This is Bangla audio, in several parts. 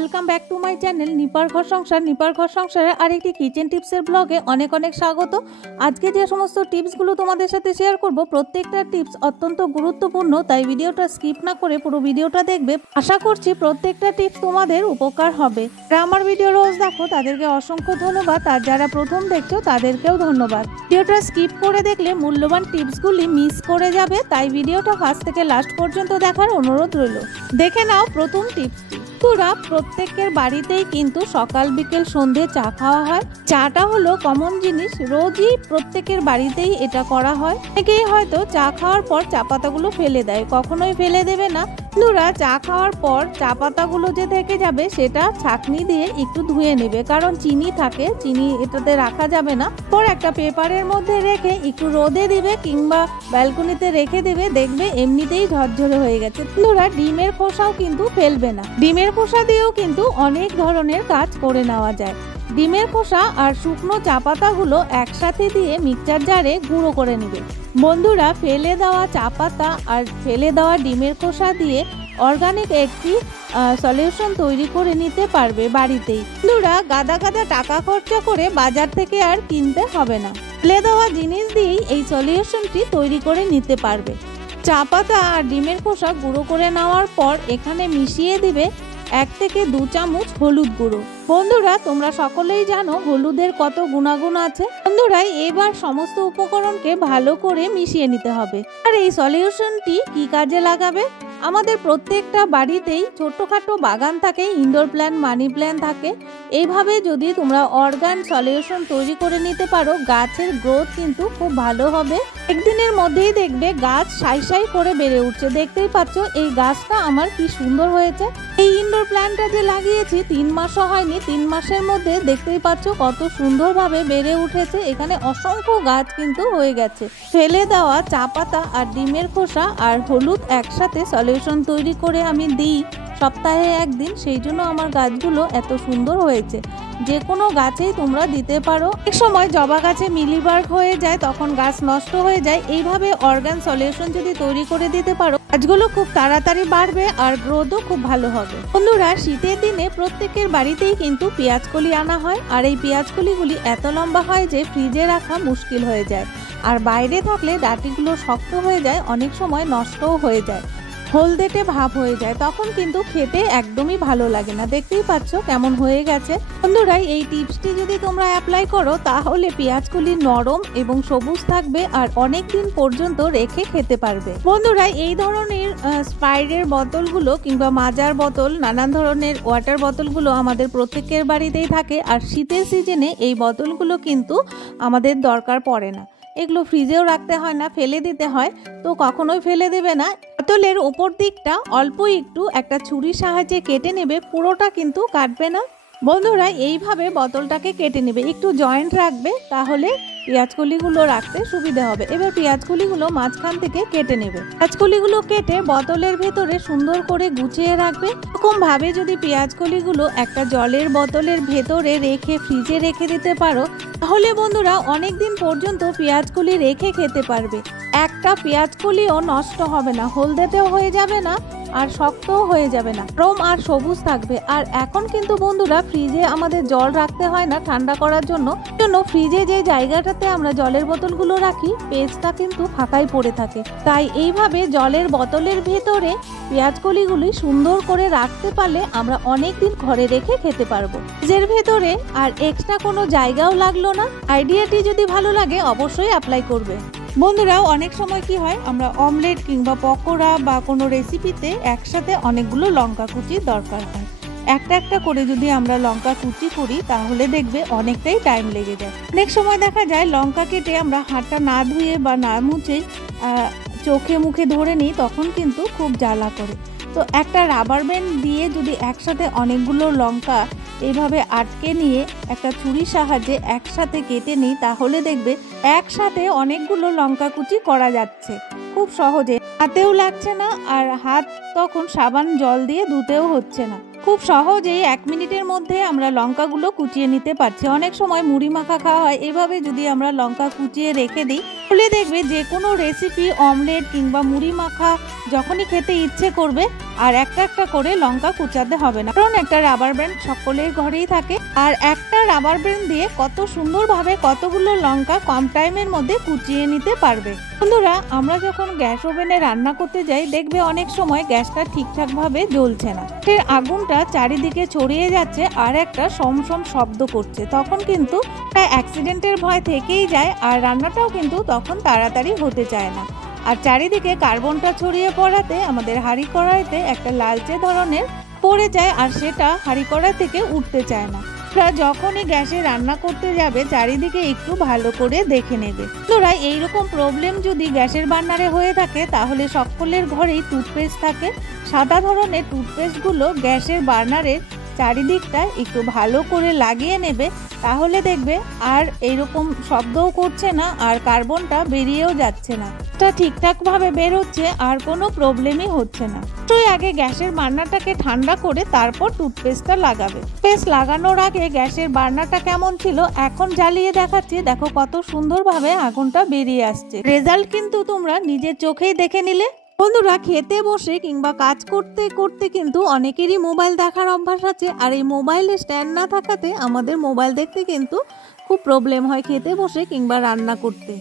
Welcome back to my channel নিপার ঘর সংসার। নিপার ঘর সংসারের আরেকটি কিচেন টিপসের ব্লগে অনেক অনেক স্বাগত। আজকে যে সমস্ত টিপসগুলো তোমাদের সাথে শেয়ার করব, প্রত্যেকটা টিপস অত্যন্ত গুরুত্বপূর্ণ, তাই ভিডিওটা স্কিপ না করে পুরো ভিডিওটা দেখবে। আশা করছি প্রত্যেকটা টিপস তোমাদের উপকার হবে। যারা আমার ভিডিও রোজ দেখো তাদেরকে অসংখ্য ধন্যবাদ, আর যারা প্রথম দেখছো তাদেরকেও ধন্যবাদ। ভিডিওটা স্কিপ করে দেখলে মূল্যবান টিপসগুলি মিস করে যাবে, তাই ভিডিওটা ফার্স্ট থেকে লাস্ট পর্যন্ত দেখার অনুরোধ রইল। দেখে নাও প্রথম টিপসটি। বন্ধুরা, প্রত্যেকের বাড়িতেই কিন্তু সকাল বিকেল সন্ধে চা খাওয়া হয়। চাটা হলো কমন জিনিস, রোজই প্রত্যেকের বাড়িতেই এটা করা হয়। অনেকেই হয়তো চা খাওয়ার পর চা পাতাগুলো ফেলে দেয়, কখনোই ফেলে দেবে না। বন্ধুরা, চা খাওয়ার পর চা পাতাগুলো যে থেকে যাবে সেটা ছাঁকনি দিয়ে একটু ধুয়ে নেবে, কারণ চিনি থাকে, চিনি এটাতে রাখা যাবে না। পর একটা পেপারের মধ্যে রেখে একটু রোদে দিবে কিংবা ব্যালকনিতে রেখে দেবে, দেখবে এমনিতেই ঝরঝরে হয়ে গেছে। বন্ধুরা, ডিমের খোসাও কিন্তু ফেলবে না। ডিমের খোসা দিয়েও কিন্তু অনেক ধরনের কাজ করে নেওয়া যায়। ডিমের খোসা আর শুকনো চা পাতাগুলো একসাথে দিয়ে মিক্সচার জারে গুঁড়ো করে নেবে। বন্ধুরা, ফেলে দেওয়া চা পাতা আর ফেলে দেওয়া ডিমের খোসা দিয়ে অর্গানিক একটি সলিউশন তৈরি করে নিতে পারবে বাড়িতেই। বন্ধুরা, গাদা গাদা টাকা খরচা করে বাজার থেকে আর কিনতে হবে না। ফেলে দেওয়া জিনিস দিয়েই এই সলিউশনটি তৈরি করে নিতে পারবে। চা পাতা আর ডিমের খোসা গুঁড়ো করে নেওয়ার পর এখানে মিশিয়ে দিবে 1 থেকে 2 চামচ হলুদ গুঁড়ো। বন্ধুরা, তোমরা সকলেই জানো হলুদের কত গুণাগুণ আছে। বন্ধুরা, এবার সমস্ত উপকরণকে ভালো করে মিশিয়ে নিতে হবে। আর এই সলিউশনটি কি কাজে লাগাবে? আমাদের প্রত্যেকটা বাড়িতেই ছোট্টখাটো বাগান থাকে, ইনডোর প্ল্যান্ট, মানি প্ল্যান্ট থাকে। এইভাবে যদি তোমরা অর্গান সলিউশন তৈরি করে নিতে পারো, গাছের গ্রোথ কিন্তু খুব ভালো হবে। একদিনের মধ্যেই দেখবে গাছ সাই সাই করে বেড়ে উঠছে। দেখতেই পাচ্ছ এই গাছটা আমার কি সুন্দর হয়েছে। এই ইনডোর প্ল্যান্টটা যে লাগিয়েছি 3 মাসও হয়নি, 3 মাসের মধ্যে দেখতেই পাচ্ছ কত সুন্দরভাবে বেড়ে উঠেছে। এখানে অসংখ্য গাছ কিন্তু হয়ে গেছে। ফেলে দেওয়া চা পাতা আর ডিমের খোসা আর হলুদ একসাথে সলিউশন তৈরি করে আমি দিই সপ্তাহে 1 দিন, সেই জন্য আমার গাছগুলো এত সুন্দর হয়েছে। যে কোনো গাছেই তোমরা দিতে পারো। এক সময় জবা গাছে মিলিবাগ হয়ে যায়, তখন গাছ নষ্ট হয়ে যায়। এইভাবে অর্গান সলিউশন যদি তৈরি করে দিতে পারো, গাছগুলো খুব তাড়াতাড়ি বাড়বে আর গ্রোথও খুব ভালো হবে। বন্ধুরা, শীতের দিনে প্রত্যেকের বাড়িতেই কিন্তু পেঁয়াজকলি আনা হয়, আর এই পেঁয়াজকলিগুলি এত লম্বা হয় যে ফ্রিজে রাখা মুশকিল হয়ে যায়। আর বাইরে থাকলে ডাঁটিগুলো শক্ত হয়ে যায়, অনেক সময় নষ্টও হয়ে যায়, হলদেটে ভাব হয়ে যায়, তখন কিন্তু খেতে একদমই ভালো লাগে না। দেখতেই পাচ্ছ কেমন হয়ে গেছে। বন্ধুরা, এই টিপসটি যদি তোমরা অ্যাপ্লাই করো তাহলে পেঁয়াজগুলি নরম এবং সবুজ থাকবে আর অনেক দিন পর্যন্ত রেখে খেতে পারবে। বন্ধুরা, এই ধরনের স্প্রাইটের বোতলগুলো কিংবা মাজার বোতল, নানান ধরনের ওয়াটার বোতলগুলো আমাদের প্রত্যেকের বাড়িতেই থাকে, আর শীতের সিজনে এই বোতলগুলো কিন্তু আমাদের দরকার পড়ে না। এগুলো ফ্রিজেও রাখতে হয় না, ফেলে দিতে হয়, তো কখনোই ফেলে দেবে না। বোতলের ওপর দিকটা অল্প একটু একটা ছুরির সাহায্যে কেটে নেবে, পুরোটা কিন্তু কাটবে না। বন্ধুরা, এইভাবে বোতলটাকে কেটে নেবে, একটু জয়েন্ট রাখবে, তাহলে পেঁয়াজকলিগুলো রাখতে সুবিধা হবে। এবার পেঁয়াজকলিগুলো মাঝখান থেকে কেটে নেবে। পেঁয়াজকলিগুলো কেটে বোতলের ভেতরে সুন্দর করে গুছিয়ে রাখবে। এরকম ভাবে যদি পেঁয়াজকলিগুলো একটা জলের বোতলের ভেতরে রেখে ফ্রিজে রেখে দিতে পারো, তাহলে বন্ধুরা অনেক দিন পর্যন্ত পেঁয়াজকলি রেখে খেতে পারবে। একটা পেঁয়াজকলিও নষ্ট হবে না, হলদেটেও হয়ে যাবে না আর শক্তও হয়ে যাবে না, নরম আর সবুজ থাকবে। আর এখন কিন্তু বন্ধুরা ফ্রিজে আমাদের জল রাখতে হয় না ঠান্ডা করার জন্য। ফ্রিজে যে জায়গাটাতে আমরা জলের বোতলগুলো রাখি, পেজটা কিন্তু ফাঁকাই পড়ে থাকে। তাই এইভাবে জলের বোতলের ভেতরে পেঁয়াজকলিগুলি সুন্দর করে রাখতে পারলে আমরা অনেক দিন ঘরে রেখে খেতে পারবো ফ্রিজের ভেতরে, আর এক্সট্রা কোনো জায়গাও লাগলো না। আইডিয়াটি যদি ভালো লাগে অবশ্যই অ্যাপ্লাই করবে। বন্ধুরা, অনেক সময় কি হয়, আমরা অমলেট কিংবা পকোড়া বা কোনো রেসিপিতে একসাথে অনেকগুলো লঙ্কা কুচির দরকার হয়। একটা একটা করে যদি আমরা লঙ্কা কুচি করি তাহলে দেখবে অনেকটাই টাইম লেগে যায়। অনেক সময় দেখা যায় লঙ্কা কেটে আমরা হাতটা না ধুয়ে বা না মুছে চোখে মুখে ধরে নিই, তখন কিন্তু খুব জ্বালা করে। তো একটা রাবার ব্যান্ড দিয়ে যদি একসাথে অনেকগুলো লঙ্কা এইভাবে আটকে নিয়ে একটা ছুরির সাহায্যে একসাথে কেটে নিই, তাহলে দেখবে একসাথে অনেকগুলো লঙ্কা কুচি করা যাচ্ছে খুব সহজে, হাতেও লাগছে না আর হাত তখন সাবান জল দিয়ে ধুতেও হচ্ছে না। খুব সহজেই 1 মিনিটের মধ্যে আমরা লঙ্কাগুলো কুচিয়ে নিতে পারছি। অনেক সময় মুড়ি মাখা খাওয়া হয়, এভাবে যদি আমরা লঙ্কা কুচিয়ে রেখে দিই তাহলে দেখবে যে কোনো রেসিপি, অমলেট কিংবা মুড়ি মাখা যখনই খেতে ইচ্ছে করবে আর একটা একটা করে লঙ্কা কুচাতে হবে না, কারণ একটা রাবার ব্যান্ড সকলের ঘরেই থাকে। আর একটা রাবার ব্যান্ড দিয়ে কত সুন্দরভাবে কতগুলো লঙ্কা কম টাইমের মধ্যে কুচিয়ে নিতে পারবে। বন্ধুরা, আমরা যখন গ্যাস ওভেনে রান্না করতে যাই দেখবে অনেক সময় গ্যাসটা ঠিকঠাকভাবে জ্বলছে না, এর আগুনটা চারিদিকে ছড়িয়ে যাচ্ছে আর একটা সমসম শব্দ করছে, তখন কিন্তু অ্যাক্সিডেন্টের ভয় থেকেই যায় আর রান্নাটাও কিন্তু তখন তাড়াতাড়ি হতে চায় না। আর চারিদিকে কার্বনটা ছড়িয়ে পড়াতে আমাদের হাঁড়ি কড়াইতে একটা লালচে ধরনের পড়ে যায় আর সেটা হাঁড়ি কড়াই থেকে উঠতে চায় না। যখনই গ্যাসে রান্না করতে যাবে চারিদিকে একটু ভালো করে দেখে নেবে। তোরা এইরকম প্রবলেম যদি গ্যাসের বার্নারে হয়ে থাকে তাহলে সকলের ঘরেই টুথপেস্ট থাকে। সাদা ধরনের টুথপেস্টগুলো গ্যাসের বার্নারের চারিদিকটা একটু ভালো করে লাগিয়ে নেবে, তাহলে দেখবে আর এইরকম শব্দও করছে না আর কার্বনটা বেরিয়েও যাচ্ছে না, তা ঠিকঠাকভাবে বের হচ্ছে আর কোনো প্রবলেমই হচ্ছে না। তো আগে গ্যাসের বার্নারটাকে ঠান্ডা করে তারপর টুথপেস্টটা লাগাবে। পেস্ট লাগানোর আগে গ্যাসের বার্নারটা কেমন ছিল এখন জ্বালিয়ে দেখাচ্ছি, দেখো কত সুন্দরভাবে আগুনটা বেরিয়ে আসছে। রেজাল্ট কিন্তু তোমরা নিজের চোখেই দেখে নিলে। বন্ধুরা, খেতে বসে কিংবা কাজ করতে করতে কিন্তু অনেকেরই মোবাইল দেখার অভ্যাস আছে, আর এই মোবাইলে স্ট্যান্ড না থাকাতে আমাদের মোবাইল দেখতে কিন্তু খুব প্রবলেম হয় খেতে বসে কিংবা রান্না করতে।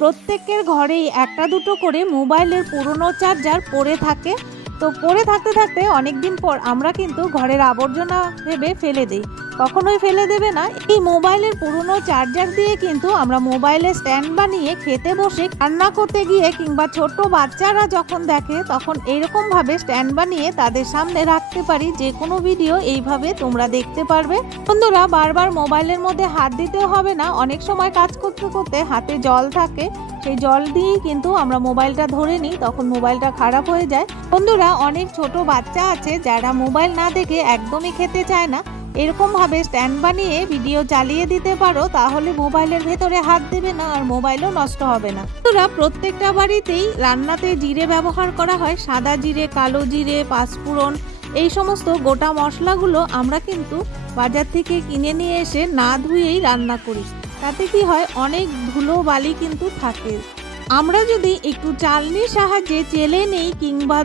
প্রত্যেকের ঘরেই একটা দুটো করে মোবাইলের পুরনো চার্জার পড়ে থাকে, তো পড়ে থাকতে থাকতে অনেকদিন পর আমরা কিন্তু ঘরের আবর্জনা ভেবে ফেলে দিই। কখনোই ফেলে দেবে না, এই মোবাইলের পুরনো চার্জার দিয়ে কিন্তু আমরা মোবাইলে স্ট্যান্ড বানিয়ে খেতে বসে রান্না করতে গিয়ে কিংবা ছোট বাচ্চারা যখন দেখে তখন এইরকম ভাবে স্ট্যান্ড বানিয়ে তাদের সামনে রাখতে পারি। যে কোনো ভিডিও এইভাবে তোমরা দেখতে পারবে। বন্ধুরা, বারবার মোবাইলের মধ্যে হাত দিতে হবে না, অনেক সময় কাজ করতে করতে হাতে জল থাকে, সেই জল দিয়েই কিন্তু আমরা মোবাইলটা ধরে নিই, তখন মোবাইলটা খারাপ হয়ে যায়। বন্ধুরা, অনেক ছোট বাচ্চা আছে যারা মোবাইল না দেখে একদমই খেতে চায় না, এরকম ভাবে স্ট্যান্ড বানিয়ে ভিডিও চালিয়ে দিতে পারো, তাহলে মোবাইলের ভেতরে হাত দেবে না আর মোবাইলও নষ্ট হবে না। তোরা প্রত্যেকটা বাড়িতেই রান্নাতে জিরে ব্যবহার করা হয়, সাদা জিরে, কালো জিরে, পাঁচফোড়ন, এই সমস্ত গোটা মশলাগুলো আমরা কিন্তু বাজার থেকে কিনে নিয়ে এসে না ধুয়েই রান্না করি। তাতে কি হয়, অনেক ধুলো বালি কিন্তু থাকে। আমরা যদি একটু চালনির সাহায্যে চেলে নেই কিংবা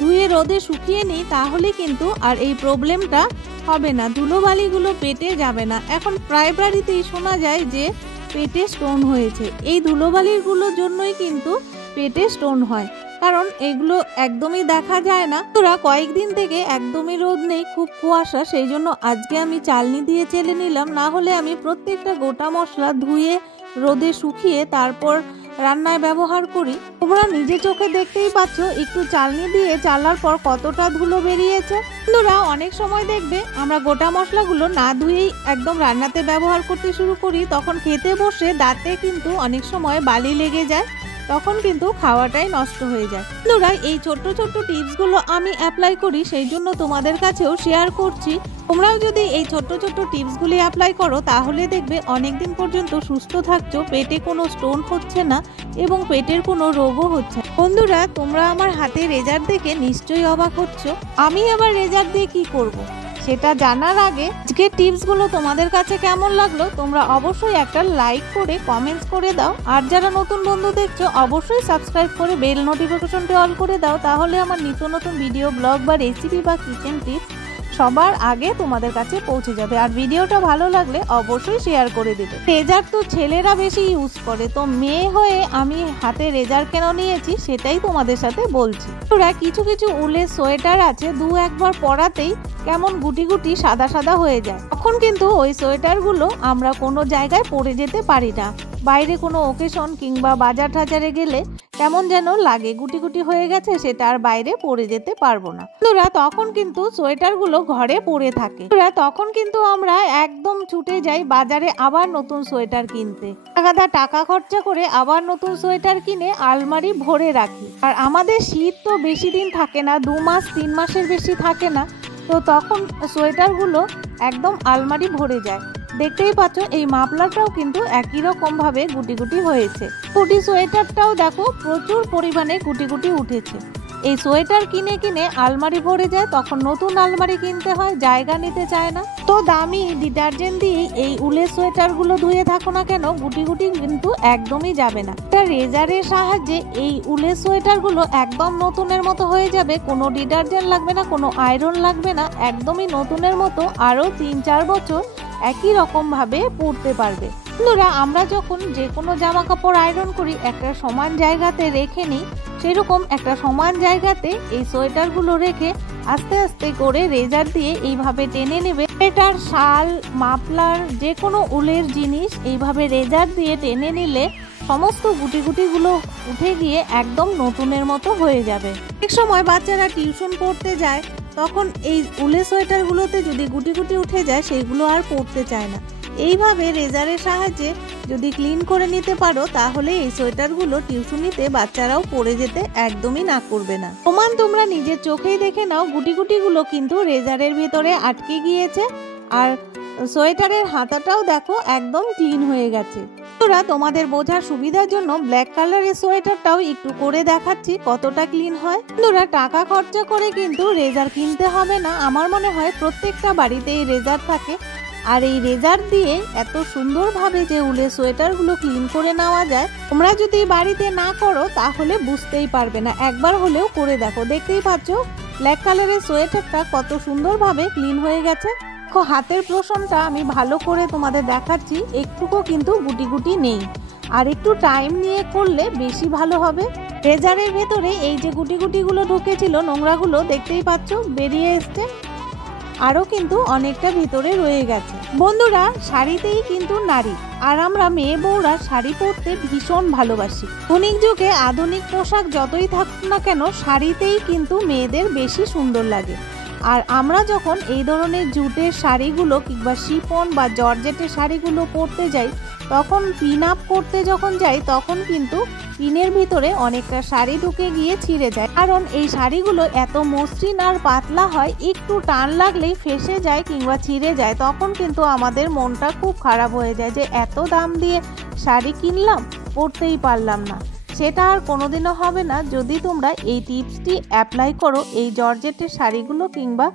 ধুয়ে রোদে শুকিয়ে নিই তাহলে কিন্তু আর এই প্রবলেমটা হবে না, ধুলোবালিগুলো পেটে যাবে না। এখন প্রায় বাড়িতেই শোনা যায় যে পেটে স্টোন হয়েছে, এই ধুলোবালিগুলোর জন্যই কিন্তু পেটে স্টোন হয়, কারণ এগুলো একদমই দেখা যায় না। তোরা কয়েকদিন থেকে একদমই রোদ নেই, খুব কুয়াশা, সেই জন্য আজকে আমি চালনি দিয়ে চেলে নিলাম, না হলে আমি প্রত্যেকটা গোটা মশলা ধুয়ে রোদে শুকিয়ে তারপর রান্নায় ব্যবহার করি। তোমরা নিজে চোখে দেখতেই পাচ্ছ একটু চালনি দিয়ে চালার পর কতটা ধুলো বেরিয়েছে। বন্ধুরা, অনেক সময় দেখবে আমরা গোটা মশলাগুলো না ধুয়েই একদম রান্নাতে ব্যবহার করতে শুরু করি, তখন খেতে বসে দাঁতে কিন্তু অনেক সময় বালি লেগে যায়, তখন কিন্তু খাওয়াটাই নষ্ট হয়ে যায়। বন্ধুরা, এই ছোট্ট ছোট্ট টিপসগুলো আমি অ্যাপ্লাই করি, সেই জন্য তোমাদের কাছেও শেয়ার করছি। তোমরাও যদি এই ছোট্ট ছোট্ট টিপসগুলি অ্যাপ্লাই করো তাহলে দেখবে অনেক দিন পর্যন্ত সুস্থ থাকছো, পেটে কোনো স্টোন হচ্ছে না এবং পেটের কোনো রোগও হচ্ছে না। বন্ধুরা, তোমরা আমার হাতে রেজার দেখে নিশ্চয়ই অবাক হচ্ছ, আমি আবার রেজার দিয়ে কি করব। সেটা জানার আগে আজকের টিপসগুলো তোমাদের কাছে কেমন লাগলো তোমরা অবশ্যই একটা লাইক করে কমেন্টস করে দাও, আর যারা নতুন বন্ধু দেখছো অবশ্যই সাবস্ক্রাইব করে বেল নোটিফিকেশনটি অল করে দাও, তাহলে আমার নিত্য নতুন ভিডিও, ব্লগ বা রেসিপি বা কিচেন টিপস সবার আগে তোমাদের কাছে পৌঁছে যাবে। আর ভিডিওটা ভালো লাগলে অবশ্যই শেয়ার করে দেবে। রেজার তো ছেলেরা বেশি ইউজ করে, তো মেয়ে হয়ে আমি হাতে রেজার কেন নিয়েছি সেটাই তোমাদের সাথে বলছি। তোরা কিছু কিছু উলের সোয়েটার আছে, দু একবার পরাতেই কেমন গুটি গুটি সাদা সাদা হয়ে যায়, তখন কিন্তু ওই সোয়েটারগুলো আমরা কোনো জায়গায় পরে যেতে পারি না। বাইরে কোনো ওকেশন কিংবা বাজার টাজারে গেলে কেমন যেন লাগে, গুটি গুটি হয়ে গেছে, সেটা আর বাইরে পরে যেতে পারবো না। বন্ধুরা, তখন কিন্তু সোয়েটারগুলো ঘরে পরে থাকে, তখন কিন্তু আমরা একদম ছুটে যাই বাজারে আবার নতুন সোয়েটার কিনতে, টাকা খরচা করে আবার নতুন সোয়েটার কিনে আলমারি ভরে রাখি। আর আমাদের শীত তো বেশি দিন থাকে না, 2 মাস 3 মাসের বেশি থাকে না, তো তখন সোয়েটারগুলো একদম আলমারি ভরে যায়। দেখতেই পাচ্ছ এই মাফলারটাও কিন্তু একই রকম ভাবে গুটি গুটি হয়েছে। গুটি সোয়েটারটাও দেখো প্রচুর পরিমাণে গুটি গুটি উঠেছে। এই সোয়েটার কিনে কিনে আলমারি ভরে যায়, তখন নতুন আলমারি কিনতে হয়, জায়গা নিতে চায় না। তো দামি ডিটারজেন্ট দিয়ে এই উলের সোয়েটারগুলো ধুয়ে থাকো না কেন, গুটি গুটি কিন্তু একদমই যাবে না। এটা রেজারের সাহায্যে এই উলের সোয়েটারগুলো একদম নতুনের মতো হয়ে যাবে। কোনো ডিটারজেন্ট লাগবে না, কোনো আয়রন লাগবে না, একদমই নতুনের মতো আরও 3-4 বছর একই রকমভাবে পরতে পারবে। বন্ধুরা, আমরা যখন যে কোনো জামা কাপড় আয়রন করি একটা সমান জায়গাতে রেখে নিই, সেরকম একটা সমান জায়গাতে এই সোয়েটারগুলো রেখে আস্তে আস্তে করে রেজার দিয়ে এইভাবে টেনে নেবে। সোয়েটার, শাল, মাফলার, যে কোনো উলের জিনিস এইভাবে রেজার দিয়ে টেনে নিলে সমস্ত গুটি গুটিগুলো উঠে গিয়ে একদম নতুনের মতো হয়ে যাবে। এক সময় বাচ্চারা টিউশন পড়তে যায়, তখন এই উলের সোয়েটারগুলোতে যদি গুটি গুটি উঠে যায় সেগুলো আর পরতে চায় না। এইভাবে রেজারের সাহায্যে যদি ক্লিন করে নিতে পারো, তাহলে এই সোয়েটারগুলো টিউশনিতে বাচ্চারাও পরে যেতে একদমই না করবে না। প্রমাণ তোমরা নিজের চোখেই দেখে নাও, গুটি গুটিগুলো কিন্তু রেজারের ভেতরে আটকে গিয়েছে, আর সোয়েটারের হাতাটাও দেখো একদম ক্লিন হয়ে গেছে। তোরা তোমাদের বোঝার সুবিধার জন্য ব্ল্যাক কালারের সোয়েটারটাও একটু করে দেখাচ্ছি কতটা ক্লিন হয়। তোরা টাকা খরচা করে কিন্তু রেজার কিনতে হবে না। আমার মনে হয় প্রত্যেকটা বাড়িতেই রেজার থাকে, আর এই রেজার দিয়ে এত সুন্দরভাবে যে উলের সোয়েটারগুলো ক্লিন করে নেওয়া যায়, তোমরা যদি বাড়িতে না করো তাহলে বুঝতেই পারবে না। একবার হলেও করে দেখো, দেখতেই পাচ্ছ ব্ল্যাক কালারের সোয়েটারটা কত সুন্দরভাবে ক্লিন হয়ে গেছে। হাতের পোষণটা আমি ভালো করে তোমাদের দেখাচ্ছি, একটুকু কিন্তু গুটি গুটি নেই, আর একটু টাইম নিয়ে করলে বেশি ভালো হবে। রেজারের ভেতরে এই যে গুটি গুটিগুলো ঢুকেছিল, নোংরাগুলো দেখতেই পাচ্ছ বেরিয়ে এসছে, আরও কিন্তু অনেকটা ভিতরে রয়ে গেছে। বন্ধুরা, শাড়িতেই কিন্তু নারী, আর আমরা মেয়ে বউরা শাড়ি পরতে ভীষণ ভালোবাসি। আধুনিক যুগে আধুনিক পোশাক যতই থাকুক না কেন, শাড়িতেই কিন্তু মেয়েদের বেশি সুন্দর লাগে। আর আমরা যখন এই ধরনের জুটের শাড়িগুলো কিংবা শিফন বা জর্জেটের শাড়িগুলো পরতে যাই, তখন পিন আপ করতে যখন যাই, তখন কিন্তু পিনের ভিতরে অনেকটা শাড়ি ঢুকে গিয়ে ছিঁড়ে যায়। কারণ এই শাড়িগুলো এত মসৃণ আর পাতলা হয়, একটু টান লাগলেই ফেঁসে যায় কিংবা ছিঁড়ে যায়। তখন কিন্তু আমাদের মনটা খুব খারাপ হয়ে যায় যে এত দাম দিয়ে শাড়ি কিনলাম, পরতেই পারলাম না। সেটা আর কোনোদিনও হবে না যদি তোমরা এই টিপসটি অ্যাপ্লাই করো এই জর্জেটের শাড়িগুলো কিংবা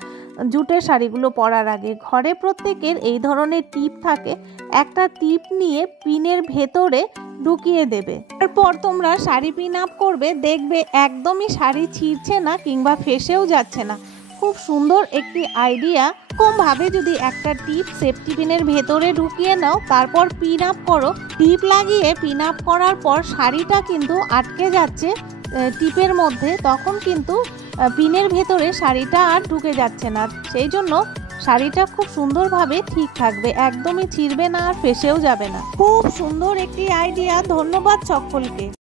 জুটের শাড়িগুলো পরার আগে। ঘরে প্রত্যেকের এই ধরনের টিপ থাকে, একটা টিপ নিয়ে পিনের ভেতরে ঢুকিয়ে দেবে। তারপর তোমরা শাড়ি পিন আপ করবে, দেখবে একদমই শাড়ি ছিঁড়ছে না কিংবা ফেঁসেও যাচ্ছে না। খুব সুন্দর একটি আইডিয়া। কমভাবে যদি একটা টিপ সেফটি পিনের ভেতরে ঢুকিয়ে নাও, তারপর পিন আপ করো, টিপ লাগিয়ে পিন আপ করার পর শাড়িটা কিন্তু আটকে যাচ্ছে টিপের মধ্যে, তখন কিন্তু পিনের ভেতরে শাড়িটা আর ঢুকে যাচ্ছে না। সেই জন্য শাড়িটা খুব সুন্দরভাবে ঠিক থাকবে, একদমই ছিঁড়বে না আর ফেঁসেও যাবে না। খুব সুন্দর একটি আইডিয়া, ধন্যবাদ সকলকে।